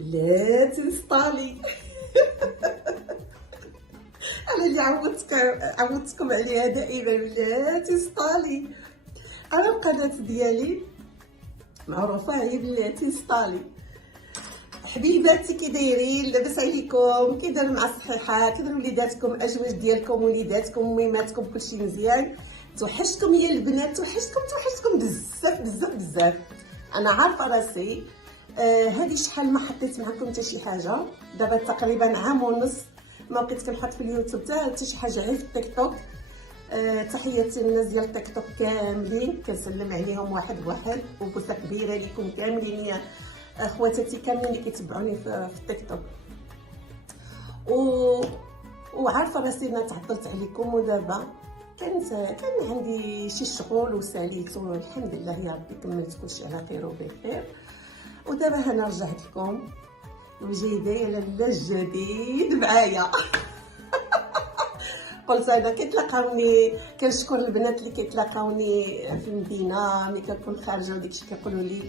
لا تنسطالي. انا اللي عودتكم عليها دائما، لا تنسطالي. انا القناه ديالي معروفه هي بلا تنسطالي. حبيباتي كي دايرين؟ لاباس عليكم؟ كي دايرين مع الصحيحه؟ كي دايرين وليداتكم؟ اجواج ديالكم وليداتكم ميماتكم كلشي مزيان؟ توحشتكم يا البنات، توحشتكم بزاف بزاف بزاف. انا عارفه راسي هذه شحال ما حطيت معكم حتى شي حاجه. دابا تقريبا عام ونص ما بقيت كنحط في اليوتيوب حتى شي حاجه، غير في التيك توك. تحياتي للناس ديال التيك توك كاملين، كنسلم عليهم واحد بواحد، وبوسه كبيره لكم كاملين يا اخواتاتي كاملين اللي كيتبعوني في التيك توك. وعارفه راسي انا تعطلت عليكم، ودابا كان عندي شي شغل وساليت، والحمد لله يا ربي كملت كلشي على خير وبخير. ودابا انا رجعت لكم وجايبه لاله الجديد معايا. قلت انا كيتلاقاوني، كنشكر البنات اللي كيتلاقاوني في المدينه ملي كنكون خارجه وديكشي، كيقولوا لي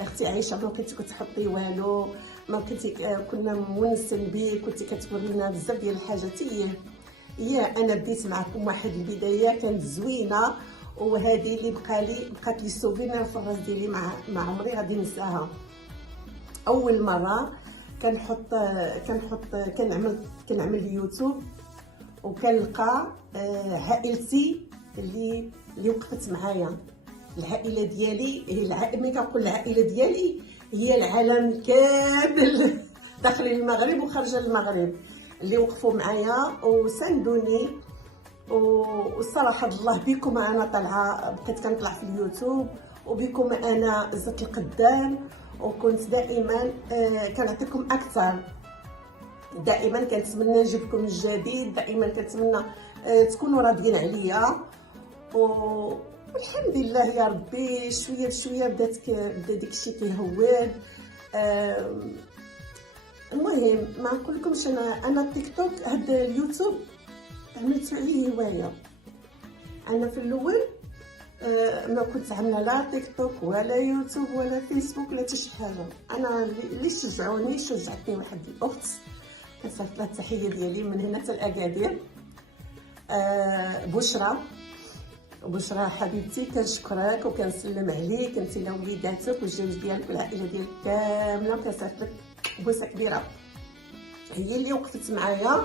اختي عايشه ما كنتي كتحطي والو، ما كنتي كنا مونسين بيك، كنتي كتورينا بزاف ديال الحاجات. انا بديت معكم واحد البدايه كانت زوينه، وهذه اللي بقات لي سوفينير في الراس ديالي، ما عمري غادي ننساها. اول مره كنعمل يوتيوب، وكنلقى عائلتي اللي وقفت معايا. العائله ديالي هي ملي كنقول العائله ديالي هي العالم كامل داخل المغرب وخارج المغرب، اللي وقفوا معايا وساندوني. والصراحه الله بكم انا بقيت كنطلع في اليوتيوب، وبكم انا زدت القدام، وكنت دائما كنعطيكم اكثر. دائما كنتمنى نجيبكم الجديد، دائما كنتمنى تكونوا راضيين عليا. والحمد لله يا ربي شويه بشويه بدا داكشي كيهون. المهم ما نقول لكمش، انا التيك توك هذا اليوتيوب عملت عليه هوايه. انا في الاول ما كنت عامله لا تيك توك ولا يوتيوب ولا فيسبوك ولا حتى شي حاجه. انا اللي شجعتني واحد الاخت، كنصيفط لها التحيه ديالي من هنا حتى الاكادير، بشرى حبيبتي، كنشكرك وكنسلم عليك انت وليداتك والزوج ديالك والعائله ديالك كامله، وكنصيفط لك بوسه كبيره. هي اللي وقفت معايا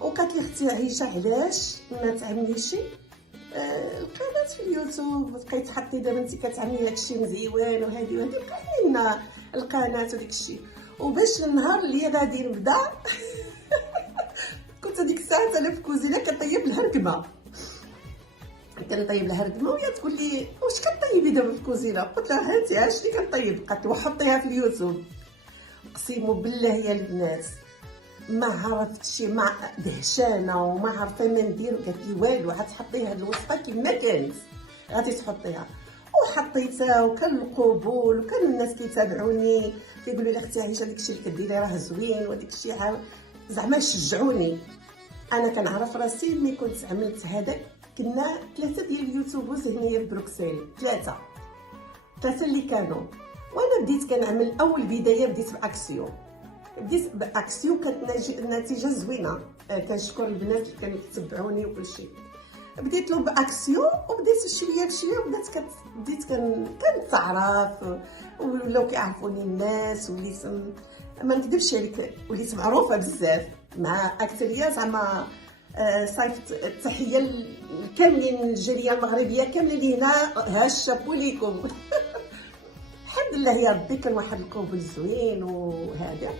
وقالت لي اختي عايشه علاش ما تعمليش القناه في اليوتيوب، بقيتي تحطي دابا انت كتعملي داكشي مزيوان وهادي بقى لنا القناه وداكشي. وباش النهار اللي غادي نبدا كنت ديك الساعه انا في الكوزينه كنطيب الهرقمه، وهي تقول لي واش كطيبي دابا في الكوزينه؟ قلت لها هاتي اش اللي كطيب. قالت لي وحطيها في اليوتيوب. اقسم بالله يا البنات ما عرفتش، مع دهشانه وما عارفه ما ندير. قالت لي والو، غتحطيها الوصفه كما كانت غادي تحطيها. وحطيتها وكان القبول، وكان الناس كيتابعوني كيقولوا لي اختي عايشه داكشي اللي كديري راه زوين، وداكشي زعما يشجعوني. انا كنعرف راسي ملي كنت عملت هذاك كنا 3 ديال اليوتيوبرز هنايا في بروكسل، 3 اللي كانوا. وانا بديت كنعمل اول بدايه بديت باكسيو، كانت النتيجه زوينه. كنشكر البنات اللي كانوا يتبعوني وكلشي. بديت له باكسيو، وبديت شويه بشويه بديت كنتعرف، ولاو كيعرفوني الناس، وليت ما نكذبش عليك وليت معروفه بزاف مع اكثريه. زعما صيفط التحيه لكاملين الجاليه المغربيه كامله اللي هنا، هاشابو ليكم. الحمد لله يا ربي كان واحد القبول زوين. وهذا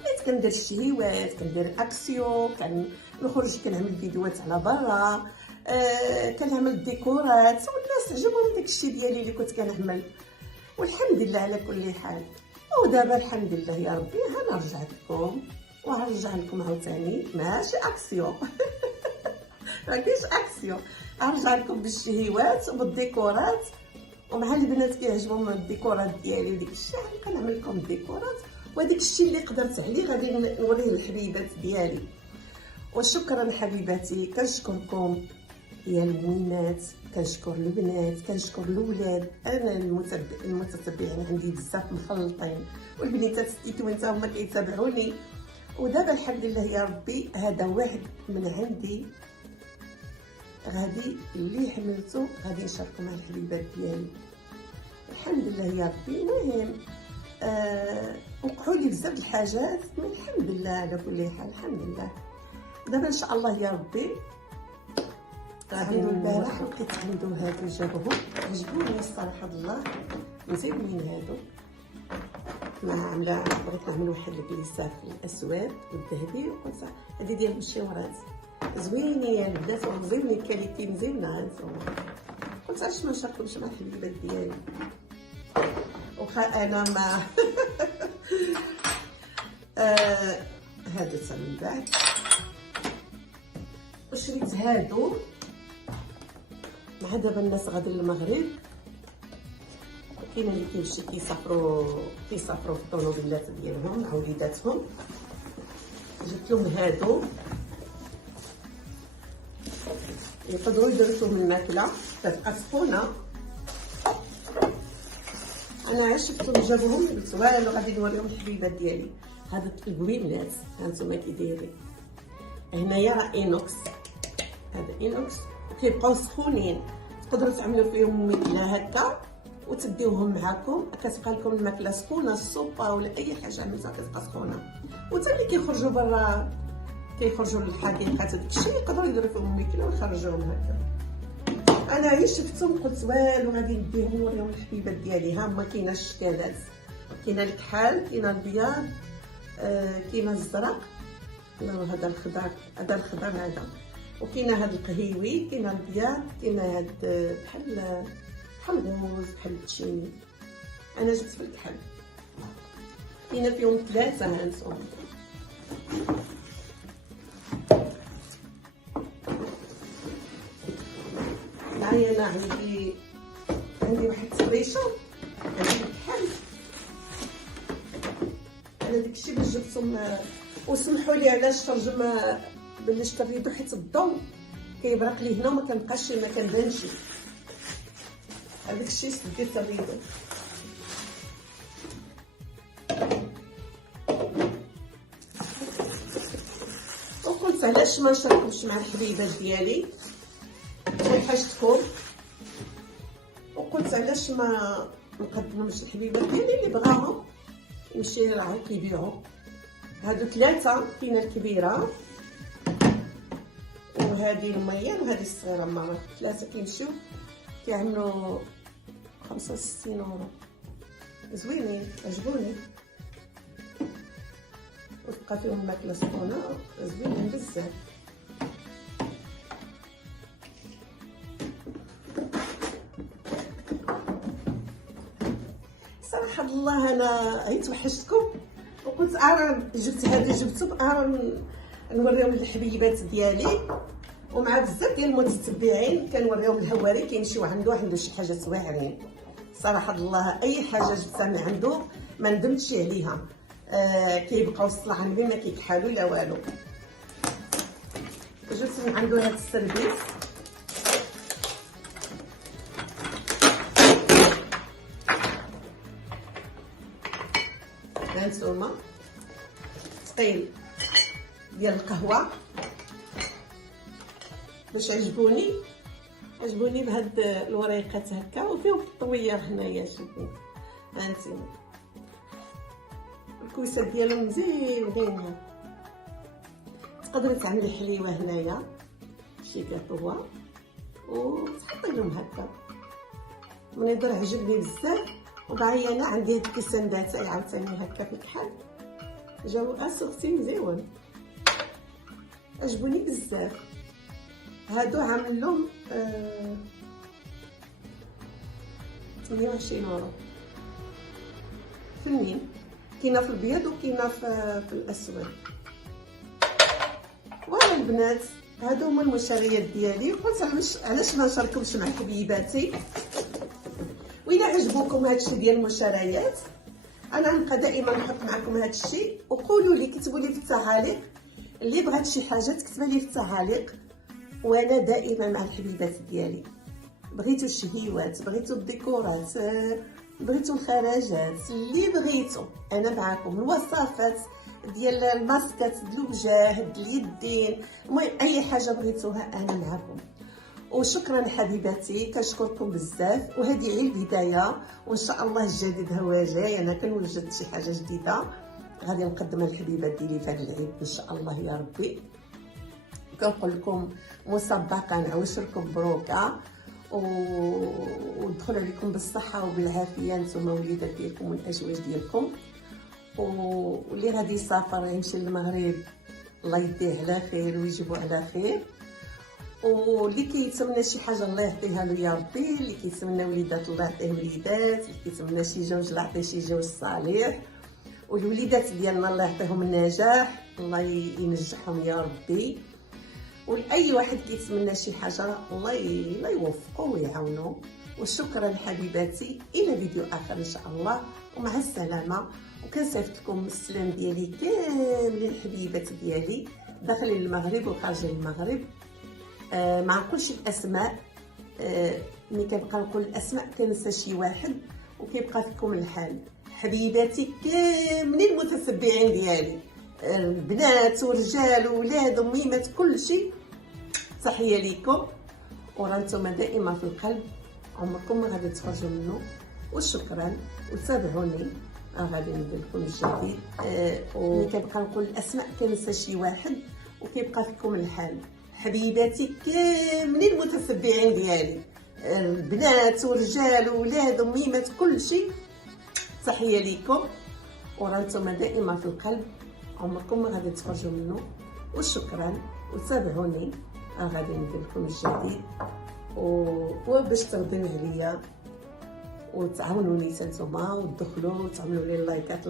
بديت كندير الشهيوات، كندير اكسيو، كنخرج كنعمل فيديوهات على برا، كنعمل ديكورات، والناس عجبهم داكشي ديالي اللي كنت كنعمل. والحمد لله على كل حال. ودابا الحمد لله يا ربي انا رجعت لكم، وهرجع لكم عاوتاني ماشي اكسيو. مكاينش اكسيو، غنرجع لكم بالشهيوات وبالديكورات. ومع البنات كيعجبهم الديكورات ديالي وديك الشيء كنعمل لكم الديكورات، وهذاك الشيء اللي قدرت عليه غادي نوريه للحبيبات ديالي. وشكرا حبيباتي، كنشكركم يا الوينات. كنشكر البنات، كنشكر الاولاد. انا المتتبعين عندي بزاف مخلطين، والبنيتات التيتوين حتى هما كيتابعوني. ودابا الحمد لله يا ربي هذا واحد من عندي غادي اللي حملته غادي نشاركو مع الحبيبات ديالي. الحمد لله يا ربي. المهم وقعوا لي بزاف د الحاجات، من الحمد لله على كل حال. الحمد لله. دابا ان شاء الله يا ربي غادي البارح لقيت عنده هادو جابهم عجبوني الصراحه الله، مزيونين هادو. بغيت نعمل واحد البليسه في الاسود والذهبي، وقلت هادي ديال المشيورات زوينين يا البنات ومزيونين كاليتي مزيونه هانتوما. قلت علاش ما نشاركهمش مع الحبيبات ديالي وخا انا ما هادو حتى من بعد. وشريت هادو مع دابا الناس غادي للمغرب، كاين اللي كيمشي كيسافروا في الطوموبيلات ديالهم مع وليداتهم. جبت لهم هادو يقدروا يديروا فيهم الماكله تبقى سخونه. انا علاش شفتهم جابوهم قلت والو غادي نوريهم الحبيبات ديالي. هاد البويمات هانتوما كي دايرين. هنايا راه اينوكس، هذا اينوكس كيبقاو سخونين، تقدروا تعملوا فيهم ماكله هكا وتديوهم معاكم، كتبقى لكم الماكله سخونه، السوبه ولا اي حاجه عملتها كتبقى سخونه. وتا اللي كيخرجوا برا كيخرجوا للحديقه داكشي يقدروا يديروا فيهم ماكله ويخرجوهم هكا. انا غير شفتهم قلت والو غادي نديهم نوريهم الحبيبات ديالي. ها هما كاينه الشكالات، كاينه الكحل، كاينه البياض، كاينه الزرق، هذا الخضر، هذا الخضر هذا، وكاينه هذا القهيوي، كاينه البياض، كاينه هذا بحال الغوز بحال التشيني. انا جبت في الكحل. كاينه فيهم 3 هانتوما. معايا انا عندي واحد السريشه، عندي الكحل. انا داكشي اللي جبتهم. وسمحوا لي على الترجمه بلشت الريدو حيت الضوء كيبرق لي هنا وما كنبقاش ما كنبانش. هذاك الشيء سديت الريدو. وقلت علاش ما نشاركوش مع الحبيبات ديالي بحال حاجتكم، وقلت علاش ما نقدمهمش الحبيبات ديالي اللي بغاهم يمشي يرعاو كيبيعوا. هادو 3، كاينه الكبيره وهذه المليان وهذه الصغيره. مرة 3 كيمشيو كيعملوا 65 اورو. زوينين عجبوني وتبقى فيهم ماكله سخونه زوينين بزاف. صراحه الله انا عيت وحشتكم وقلت جبت هذه جبتهم نوريهم للحبيبات ديالي ومع بزاف ديال المتتبعين كنوريهم الهواري كيمشيو عنده شي حاجات واعرين. صراحه الله اي حاجه جبتها من عنده ما ندمتش عليها. كيبقاو الصلاح عندي ما كيكحالوا لا والو. جبت من عنده هذا السيرفيس هانتوما، ثقيل ديال القهوه باش عجبوني بهاد الوريقات هكا وفيهم الطوير هنايا. شوفوا هانتوما الكويسه ديالهم مزيونين. تقدري تعملي حليوه هنايا شي كاطوه وتحطي لهم هكا. منظر عجبني بزاف. وباغي انا عندي هاد الكيسان عاوتاني هكا في الكحل جاو اسوختي مزيون عجبوني بزاف. هادو عامل لهم 28 اورو في المين. كاينه في البيض وكاينه في الاسود. ولا البنات هادو هما المشاريات ديالي. قلت علاش ما نشاركهمش مع حبيباتي. وإلا عجبوكم هادشي ديال المشاريات انا نبقى دائما نحط معكم هادشي. وقولوا لي كتبوا لي في التعاليق اللي بغات شي حاجه تكتبها لي في التعاليق وانا دائما مع الحبيبات ديالي. بغيتو الشهيوات، بغيتو الديكورات، بغيتو الخرجات، اللي بغيتو انا معاكم. الوصفات ديال الماسكات ديال الوجه، اليدين، المهم اي حاجه بغيتوها انا معاكم. وشكرا حبيباتي، كنشكركم بزاف. وهذه غير البدايه، وان شاء الله الجديد هو جاي. انا كنوجد شي حاجه جديده غادي نقدمها للحبيبات ديالي في هذا العيد ان شاء الله يا ربي. كنقول لكم مسبقا عواشركم مبروكه، ودخل عليكم بالصحه وبالعافيه نتوما وليدات ديالكم والازواج ديالكم. واللي غادي يسافر يمشي للمغرب الله يديه على خير ويجيبو على خير. واللي كيتمنى شي حاجه الله يعطيها له يا ربي. اللي كيتمنى وليدات الله يعطيه وليدات. اللي كيتمنى شي زوج الله يعطيه شي زوج صالح. والوليدات ديالنا الله يعطيهم النجاح، الله ينجحهم يا ربي. ولاي واحد كيتمنى شي حاجه الله يوفقه ويعاونه. وشكرا حبيباتي، الى فيديو اخر ان شاء الله، ومع السلامه. وكنصيفط لكم السلام ديالي كاملين الحبيبات ديالي داخل المغرب وخارج المغرب. ما نقولش الاسماء، ملي كنبقى نقول الاسماء كننسى شي واحد وكيبقى فيكم الحال. حبيباتي كاملين المتتبعين ديالي، البنات ورجال وولاد وميمات كلشي، تحيه ليكم. وراه نتوما دائما في القلب، عمركم ما غادي تخرجوا منه. وشكرا، وتابعوني غادي ندير لكم الجديد. ملي كنبقى نقول الاسماء كننسى شي واحد وكيبقى فيكم الحال. حبيباتي كاملين المتتبعين ديالي، البنات ورجال وولاد وميمات كلشي، تحيه ليكم. وراه نتوما دائما في القلب، عمركم ما غادي تخرجوا منه. وشكرا، وتابعوني غادي ندير لكم الجديد. وباش ترضيو عليا وتعاونوني نتوما وتدخلوا وتعملوا لي اللايكات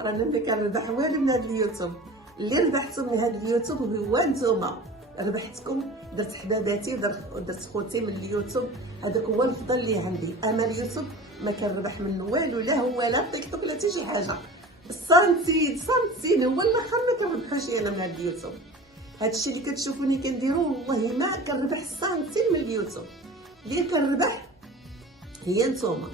رانا ما كنربح والو من هذا اليوتيوب. اللي ربحتو من هذا اليوتيوب هو نتوما، ربحتكم. درت حباباتي درت خوتي من اليوتيوب، هذاك هو الفضل اللي عندي. اما اليوتيوب ما كنربح منه والو، لا هو لا تيك توك لا حتى شي حاجه. السنتين هو الاخر ما كنربحوش انا من هذا اليوتيوب. هادشي اللي كتشوفوني كنديرو والله ما كنربح السنتين من اليوتيوب. اللي كنربح هي نتوما.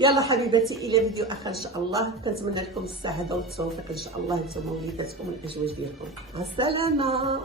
يلا حبيباتي، الى فيديو اخر ان شاء الله. كنتمنى لكم السعاده والتوفيق ان شاء الله نتوما وليداتكم والازواج ديالكم. مع السلامه.